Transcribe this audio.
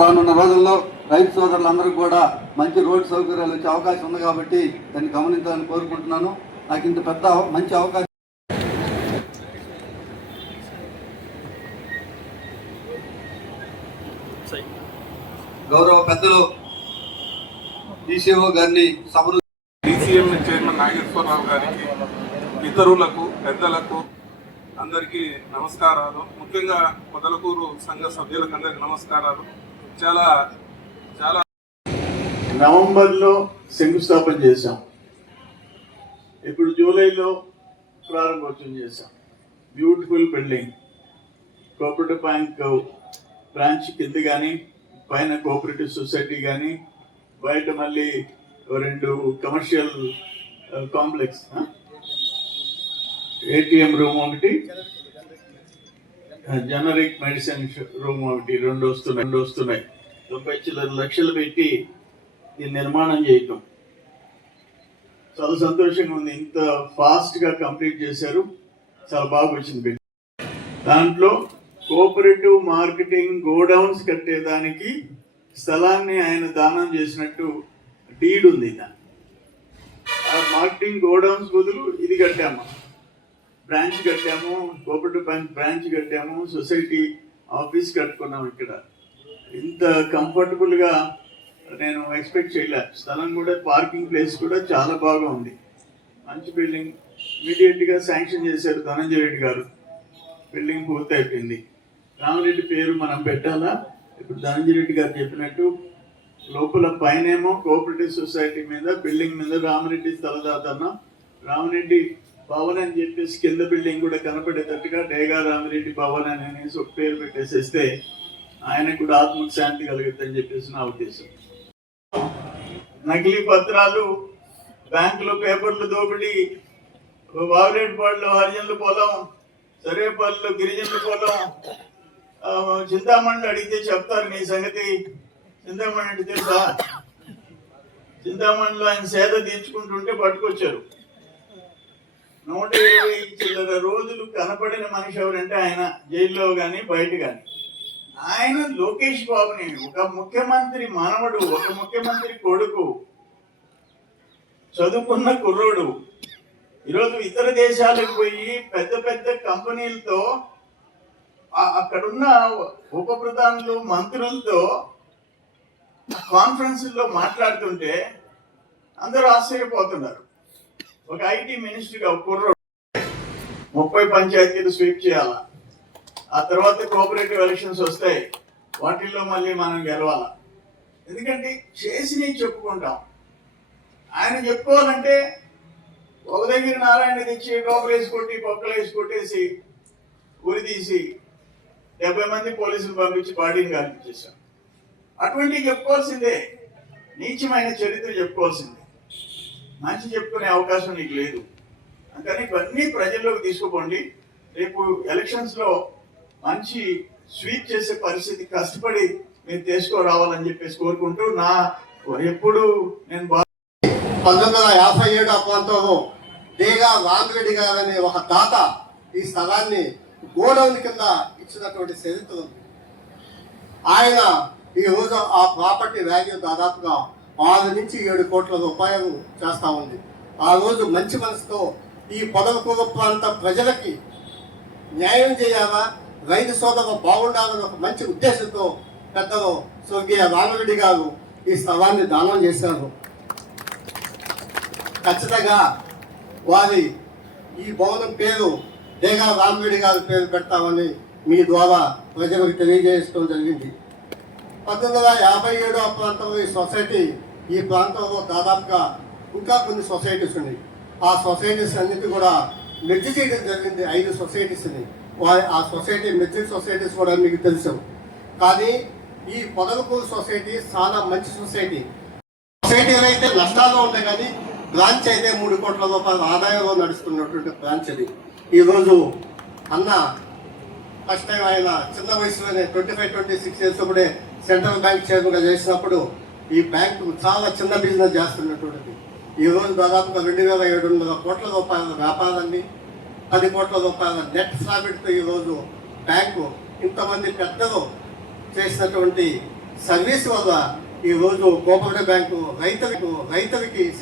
రానున్న రోజుల్లో రైతు సోదరులందరికీ కూడా మంచి రోడ్డు సౌకర్యాలు వచ్చే అవకాశం ఉంది కాబట్టి దాన్ని గమనించాలని కోరుకుంటున్నాను. నాకు ఇంత పెద్ద మంచి అవకాశం గౌరవ పెద్దలు DCO గారిని సభను DCM చైర్మన్ నాగేశ్వరరావు గారికి, ఇతరులకు, పెద్దలకు అందరికీ నమస్కారాలు. ముఖ్యంగా పొదలకూరు సంఘ సభ్యులకు అందరికీ నమస్కారాలు. చాలా చాలా నవంబర్లో శంకుస్థాపన చేశాం, ఇప్పుడు జూలైలో ప్రారంభోత్సవం చేశాం. Beautiful building, cooperative bank branch కింద కానీ, పైన కోఆపరేటివ్ సొసైటీ కానీ, బయట మళ్ళీ 2 కమర్షియల్ కాంప్లెక్స్, ATM రూమ్ ఒకటి, జనరిక్ మెడిసిన్ రూమ్ ఒకటి, 2 వస్తున్నాయి. 90 లక్షలు పెట్టి దీన్ని నిర్మాణం చేయటం చాలా సంతోషంగా ఉంది. ఇంత ఫాస్ట్గా కంప్లీట్ చేశారు, చాలా బాగా వచ్చింది. దాంట్లో కోఆపరేటివ్ మార్కెటింగ్ గోడౌన్స్ కట్టేదానికి స్థలాన్ని ఆయన దానం చేసినట్టు డీడ్ ఉంది. మార్కెటింగ్ గోడౌన్స్ బదులు ఇది కట్టాము, బ్రాంచ్ కట్టాము, కోఆపరేటివ్ బ్యాంక్ బ్రాంచ్ కట్టాము, సొసైటీ ఆఫీస్ కట్టుకున్నాము. ఇక్కడ ఇంత కంఫర్టబుల్గా నేను ఎక్స్పెక్ట్ చేయలే. స్థలం కూడా, పార్కింగ్ ప్లేస్ కూడా చాలా బాగా ఉంది. మంచి బిల్డింగ్. ఇమీడియట్గా శాంక్షన్ చేశారు ధనంజయ రెడ్డి గారు. బిల్డింగ్ పూర్తయిపోయింది. రామిరెడ్డి పేరు మనం పెట్టాలా? ఇప్పుడు ధనంజయ రెడ్డి గారు చెప్పినట్టు లోపల పైనేమో కోఆపరేటివ్ సొసైటీ మీద, బిల్డింగ్ మీద రామిరెడ్డి స్థలదాతన్న, రామిరెడ్డి భవన్ అని చెప్పేసి కింద బిల్డింగ్ కూడా కనపడేటట్టుగా డేగా రామిరెడ్డి భవన్ అని అనేసి ఒక పేరు పెట్టేసేస్తే ఆయనకు కూడా ఆత్మకు శాంతి కలుగుతుందని చెప్పేసి నా ఉద్దేశం. నకిలీ పత్రాలు, బ్యాంకులో పేపర్లు దోపిడీ, వావిరెడ్డిపాడులో హరిజనుల పొలం, సరేపల్లిలో గిరిజనుల పొలం, చింతామణి అడిగితే చెప్తారు నీ సంగతి. చింతామణి అంటే తెలుసా? చింతామణిలో ఆయన సేద తీర్చుకుంటుంటే పట్టుకొచ్చారు. 120 రోజులు కనపడిన మనిషి ఎవరంటే ఆయన, జైల్లో కానీ బయట కానీ. ఆయన లోకేష్ బాబుని, ఒక ముఖ్యమంత్రి మనవడు, ఒక ముఖ్యమంత్రి కొడుకు, చదువుకున్న కుర్రోడు, ఈరోజు ఇతర దేశాలకు పోయి పెద్ద పెద్ద కంపెనీలతో, అక్కడున్న ఉప ప్రధానులు, మంత్రులతో కాన్ఫరెన్స్లో మాట్లాడుతుంటే అందరూ ఆశ్చర్యపోతున్నారు. ఒక IT మినిస్టర్గా ఒక కుర్రోడు 30 పంచాయతీలు స్వీప్ చేయాలా, ఆ తర్వాత కోఆపరేటివ్ ఎలక్షన్స్ వస్తాయి, వాటిల్లో మళ్ళీ మనం గెలవాలా. ఎందుకంటే చేసి చెప్పుకుంటాం. ఆయన చెప్పుకోవాలంటే ఒక దగ్గర నారాయణ తెచ్చి లోపలేసి కొట్టి, పక్కలేసి కొట్టేసి, ఉరి తీసి 70 మంది పోలీసులు పంపించి బాడీని కల్పించేశాం. అటువంటివి చెప్పుకోవాల్సిందే, నీచమైన చరిత్ర చెప్పుకోవాల్సిందే. మంచి చెప్పుకునే అవకాశం నీకు లేదు. అందుకని ఇవన్నీ ప్రజల్లోకి తీసుకుపోండి. రేపు ఎలక్షన్స్లో మంచి స్వీప్ చేసే పరిస్థితి కష్టపడి మీరు తీసుకురావాలని చెప్పేసి కోరుకుంటూ ఎప్పుడు నేను 1957 ఆ ప్రాంతంలో డేగా రామిరెడ్డి గారనే ఒక తాత ఈ స్థలాన్ని గోడౌన్ కింద ఇచ్చినటువంటి చరిత్ర ఉంది. ఆయన ఈ రోజు ఆ ప్రాపర్టీ వాల్యూ దాదాపుగా 6 నుంచి 7 కోట్ల రూపాయలు చేస్తా ఉంది. ఆ రోజు మంచి మనసుతో ఈ పొదలకూరు ప్రాంత ప్రజలకి న్యాయం చేయాలా, రైతు సోదరు బాగుండాలని ఒక మంచి ఉద్దేశంతో పెద్దలు స్వర్గీయ రామిరెడ్డి గారు ఈ స్థలాన్ని దానం చేశారు. ఖచ్చితంగా వారి ఈ భవనం పేరు డేగా రామిరెడ్డి గారి పేరు పెడతామని మీ ద్వారా ప్రజలకు తెలియజేయడం జరిగింది. 1957 ఆ ప్రాంతంలో ఈ సొసైటీ, ఈ ప్రాంతంలో దాదాపుగా ఇంకా కొన్ని సొసైటీస్ ఉన్నాయి. ఆ సొసైటీస్ అన్నిటి కూడా మెర్జ్ చేయడం జరిగింది, 5 సొసైటీస్ని. ఆ సొసైటీ మెర్జ్ సొసైటీస్ కూడా మీకు తెలుసు. కానీ ఈ పొదలకూరు సొసైటీ చాలా మంచి సొసైటీ. సొసైటీలు అయితే నష్టాల్లో ఉంటాయి, కానీ బ్రాంచ్ అయితే 3 కోట్ల రూపాయల ఆదాయంలో నడుస్తున్నటువంటి బ్రాంచ్ అది. ఈరోజు అన్న ఫస్ట్ టైం ఆయన చిన్న వయసులోనే 25-26 ఇయర్స్ అప్పుడే సెంట్రల్ బ్యాంక్ చైర్మన్గా చేసినప్పుడు ఈ బ్యాంకు చాలా చిన్న బిజినెస్ చేస్తున్నటువంటిది. ఈరోజు దాదాపుగా 2700 కోట్ల రూపాయల వ్యాపారాన్ని, 10 కోట్ల రూపాయల నెట్ ప్రాఫిట్తో ఈరోజు బ్యాంకు ఇంతమంది పెద్దలు చేసినటువంటి సర్వీస్ వల్ల ఈరోజు కోఆపరేటివ్ బ్యాంకు రైతులకి